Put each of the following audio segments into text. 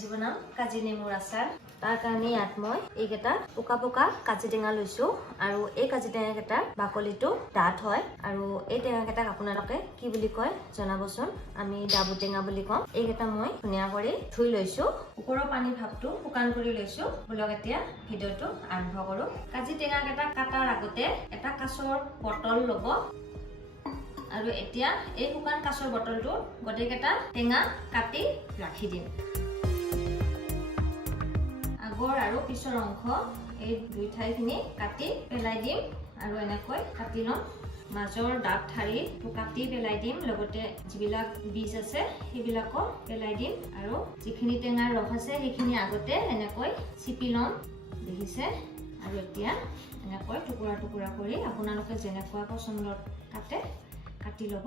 আজি বনাম কাজি নেমুৰ আচাৰ তাৰ কাৰণে ইয়াত মই এইকেইটা পোকা পোকা কাজি টেঙা লৈছো আৰু এই কাজি টেঙা কেইটা বাকলিটো ডাঠ হয় আৰু এই টেঙা কেইটাক আপোনালোকে কি বুলি কয় জনাবচোন আমি ডাবু টেঙা বুলি কওঁ এইকেইটা মই ধুনীয়া কৰি ধুই লৈছো ওপৰৰ পানী ভাপটো শুকান কৰি লৈছো বলক এতিয়া ভিডিঅ'টো আৰম্ভ কৰো কাজি টেঙা কেইটা কাটাৰ আগতে এটা কাঁচৰ বটল ল'ব আৰু এতিয়া এই শুকান কাঁচৰ বটলটো গটেকেটা টেঙা কাটি ৰাখি দিম আগৰ আৰু পিছৰ অংশ এই দুই ঠাইখিনি কাটি পেলাই দিম আৰু এনেকৈ কাটি লম মাজৰ ডাক ঠাৰি কাটি পেলাই দিম লগতে যিবিলাক বীজ আছে সেইবিলাকো পেলাই দিম আৰু যিখিনি টেঙাৰ ৰস আছে সেইখিনি আগতে এনেকৈ চিপি লম দেখিছে আৰু এতিয়া এনেকৈ টুকুৰা টুকুৰা কৰি আপোনালোকে যেনেকুৱা পছন্দত কাটি ল'ব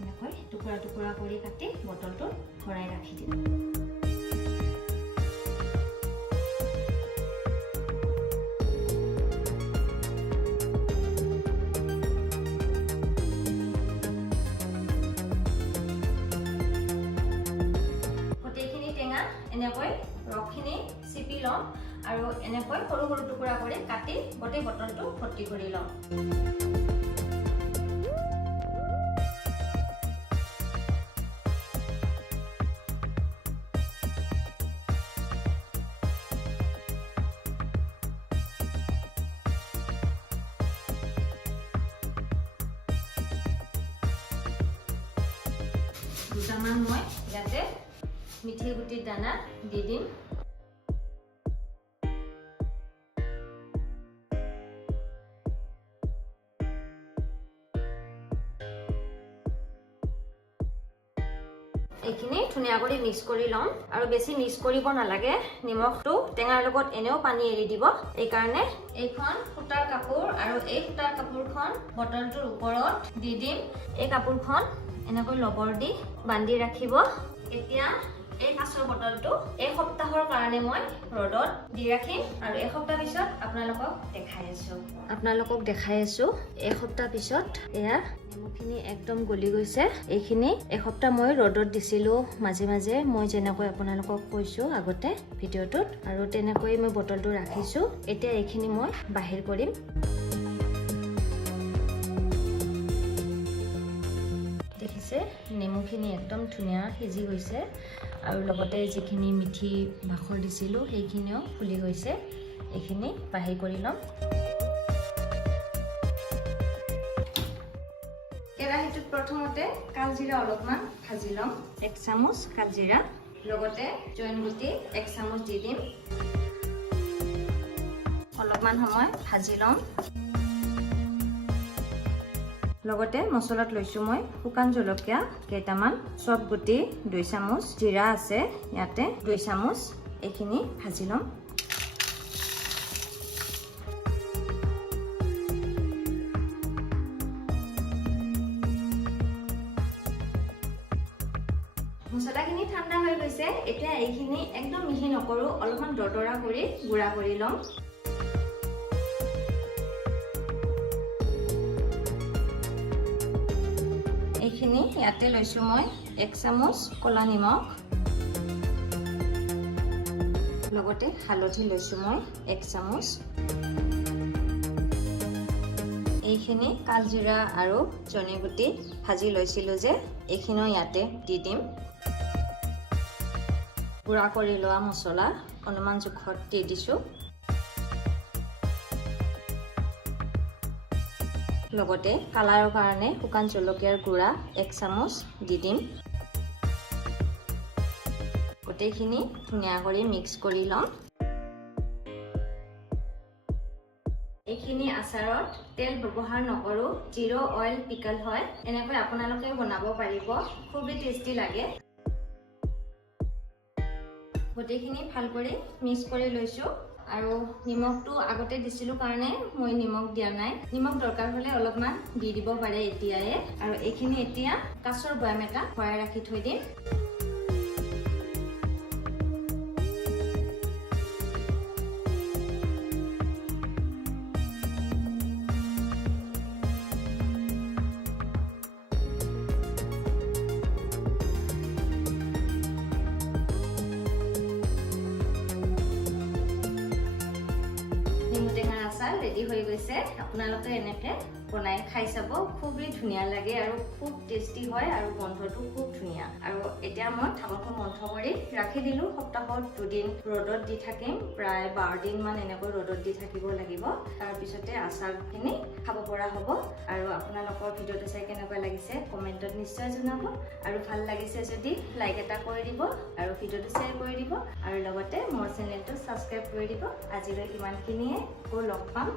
এনেকৈ টুকুৰা টুকুৰা কৰি কাটি বটলটোত ভৰাই ৰাখি দিম গোটেইখিনি টেঙা এনেকৈ ৰসখিনি চিপি লম আৰু এনেকৈ সৰু সৰু টুকুৰা কৰি কাটি গোটেই বটলটো ভৰ্তি কৰি লম দুটামান মই ইয়াতে মিঠি গুটিৰ দানা দি দিম এইখিনি ধুনীয়া কৰি মিক্স কৰি লম আৰু বেছি মিক্স কৰিব নালাগে নিমখটো টেঙাৰ লগত এনেও পানী এৰি দিব এই কাৰণে এইখন সূতাৰ কাপোৰ আৰু এই সূতাৰ কাপোৰখন বটলটোৰ ওপৰত দি দিম এই কাপোৰখন এনেকৈ লবৰ দি বান্ধি ৰাখিব এতিয়া এই কাঁচৰ বটলটো এক সপ্তাহৰ কাৰণে মই ৰ'দত দি ৰাখিম আৰু এক সপ্তাহ পিছত আপোনালোকক দেখাই আছো এক সপ্তাহ পিছত এয়া নেমুখিনি একদম গলি গৈছে এইখিনি এক সপ্তাহ মই ৰ'দত দিছিলো মাজে মাজে মই যেনেকৈ আপোনালোকক কৈছো আগতে ভিডিঅ'টোত আৰু তেনেকৈ মই বটলটো ৰাখিছো এতিয়া এইখিনি মই বাহিৰ কৰিম দেখিছে নেমুখিনি একদম ধুনীয়া সিজি গৈছে আৰু লগতে যিখিনি মিঠি বাখৰ দিছিলো সেইখিনিও ফুলি গৈছে এইখিনি বাহিৰ কৰি ল'ম কেৰাহীটোত প্ৰথমতে কালজিৰা অলপমান ভাজি ল'ম 1 চামুচ কালজিৰা লগতে জৈন গুটি 1 চামুচ দি দিম অলপমান সময় ভাজি ল'ম লগতে মছলাত লৈছো মই শুকান জলকীয়া কেইটামান চব গুটি 2 চামুচ জিৰা আছে ইয়াতে 2 চামুচ এইখিনি ভাজি ল'ম মছলাখিনি ঠাণ্ডা হৈ গৈছে এতিয়া এইখিনি একদম মিহি নকৰো অলপমান দৰদৰা কৰি গুড়া কৰি ল'ম এইখিনি ইয়াতে লৈছো মই 1 চামুচ কলা নিমখ লগতে হালধি লৈছো মই 1 চামুচ এইখিনি কালজিৰা আৰু জনি গুটি ভাজি লৈছিলো যে এইখিনিও ইয়াতে দি দিম গুড়া কৰি লোৱা মছলা অনুমান জোখত দি দিছো লগতে কালাৰৰ কাৰণে শুকান জলকীয়াৰ গুড়া 1 চামুচ দি দিম গোটেইখিনি ধুনীয়া কৰি মিক্স কৰি ল'ম এইখিনি আচাৰত তেল ব্যৱহাৰ নকৰো জিৰো অইল পিকল হয় এনেকৈ আপোনালোকে বনাব পাৰিব খুবেই টেষ্টি লাগে গোটেইখিনি ভাল কৰি মিক্স কৰি লৈছো আৰু নিমখটো আগতে দিছিলো কাৰণে মই নিমখ দিয়া নাই নিমখ দৰকাৰ হলে অলপমান দি দিব পাৰে এতিয়ায়ে আৰু এইখিনি এতিয়া কাঁচৰ বয়াম এটা ভৰাই ৰাখি থৈ দিম আচাৰ ৰেডি হৈ গৈছে আপোনালোকে এনেকৈ বনাই খাই চাব খুবেই ধুনীয়া লাগে আৰু খুব টেষ্টি হয় আৰু গোন্ধটো খুব ধুনীয়া আৰু এতিয়া মই ঢাকনখন বন্ধ কৰি ৰাখি দিলোঁ সপ্তাহত 2 দিন ৰ'দত দি থাকিম প্ৰায় 12 দিন মান এনেকৈ ৰ'দত দি থাকিব লাগিব তাৰপিছতে আচাৰখিনি খাব পৰা হ'ব আৰু আপোনালোকৰ ভিডিঅ'টো চাই কেনেকুৱা লাগিছে কমেণ্টত নিশ্চয় জনাব আৰু ভাল লাগিছে যদি লাইক এটা কৰি দিব আৰু ভিডিঅ'টো শ্বেয়াৰ কৰি দিব আৰু লগতে মোৰ চেনেলটো ছাবস্ক্ৰাইব কৰি দিব আজিলৈ ইমানখিনিয়ে আকৌ লগ পাম